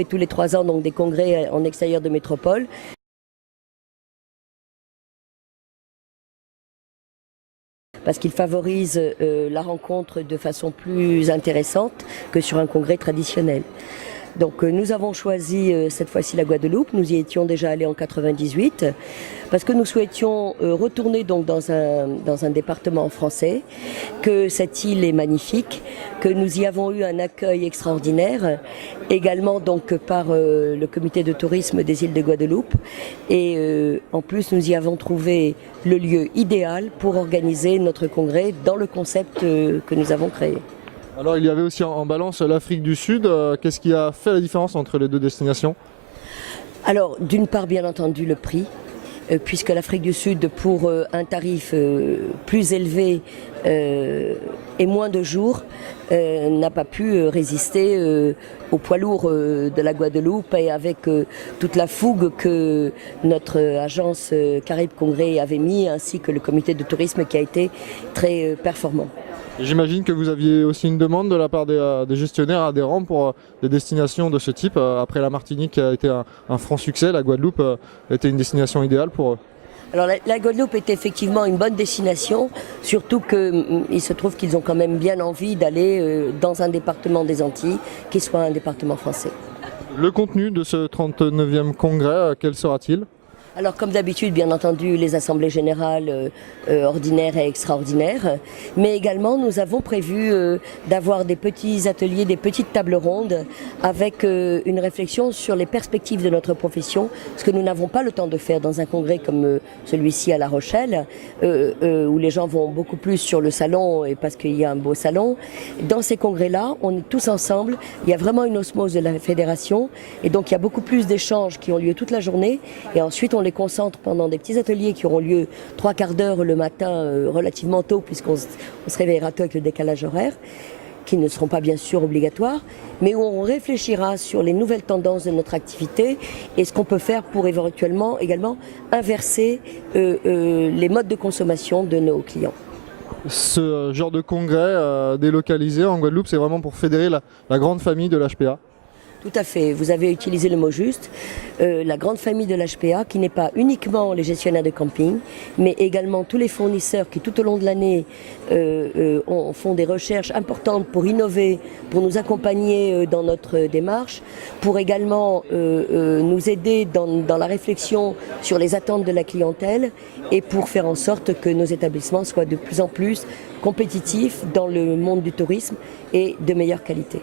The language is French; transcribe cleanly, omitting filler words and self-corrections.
fait tous les 3 ans donc, des congrès en extérieur de métropole. Parce qu'il favorise la rencontre de façon plus intéressante que sur un congrès traditionnel. Donc nous avons choisi cette fois-ci la Guadeloupe, nous y étions déjà allés en 98, parce que nous souhaitions retourner donc dans un département français, que cette île est magnifique, que nous y avons eu un accueil extraordinaire, également donc par le comité de tourisme des îles de Guadeloupe, et en plus nous y avons trouvé le lieu idéal pour organiser notre congrès dans le concept que nous avons créé. Alors il y avait aussi en balance l'Afrique du Sud. Qu'est-ce qui a fait la différence entre les deux destinations? Alors d'une part bien entendu le prix, puisque l'Afrique du Sud pour un tarif plus élevé et moins de jours n'a pas pu résister au poids lourd de la Guadeloupe et avec toute la fougue que notre agence Caraïbes Congrès avait mis ainsi que le comité de tourisme qui a été très performant. J'imagine que vous aviez aussi une demande de la part des gestionnaires adhérents pour des destinations de ce type. Après la Martinique qui a été un franc succès, la Guadeloupe était une destination idéale pour eux. Alors la Guadeloupe est effectivement une bonne destination, surtout qu'il se trouve qu'ils ont quand même bien envie d'aller dans un département des Antilles qui soit un département français. Le contenu de ce 39e congrès, quel sera-t-il ? Alors comme d'habitude, bien entendu, les assemblées générales ordinaires et extraordinaires, mais également nous avons prévu d'avoir des petits ateliers, des petites tables rondes avec une réflexion sur les perspectives de notre profession, ce que nous n'avons pas le temps de faire dans un congrès comme celui-ci à La Rochelle, où les gens vont beaucoup plus sur le salon et parce qu'il y a un beau salon. Dans ces congrès-là, on est tous ensemble, il y a vraiment une osmose de la fédération et donc il y a beaucoup plus d'échanges qui ont lieu toute la journée et ensuite on les concentre pendant des petits ateliers qui auront lieu 3/4 d'heure le matin relativement tôt puisqu'on se réveillera tôt avec le décalage horaire, qui ne seront pas bien sûr obligatoires, mais où on réfléchira sur les nouvelles tendances de notre activité et ce qu'on peut faire pour éventuellement également inverser les modes de consommation de nos clients. Ce genre de congrès délocalisé en Guadeloupe, c'est vraiment pour fédérer la grande famille de l'HPA. Tout à fait, vous avez utilisé le mot juste. La grande famille de l'HPA qui n'est pas uniquement les gestionnaires de camping, mais également tous les fournisseurs qui tout au long de l'année font des recherches importantes pour innover, pour nous accompagner dans notre démarche, pour également nous aider dans la réflexion sur les attentes de la clientèle et pour faire en sorte que nos établissements soient de plus en plus compétitifs dans le monde du tourisme et de meilleure qualité.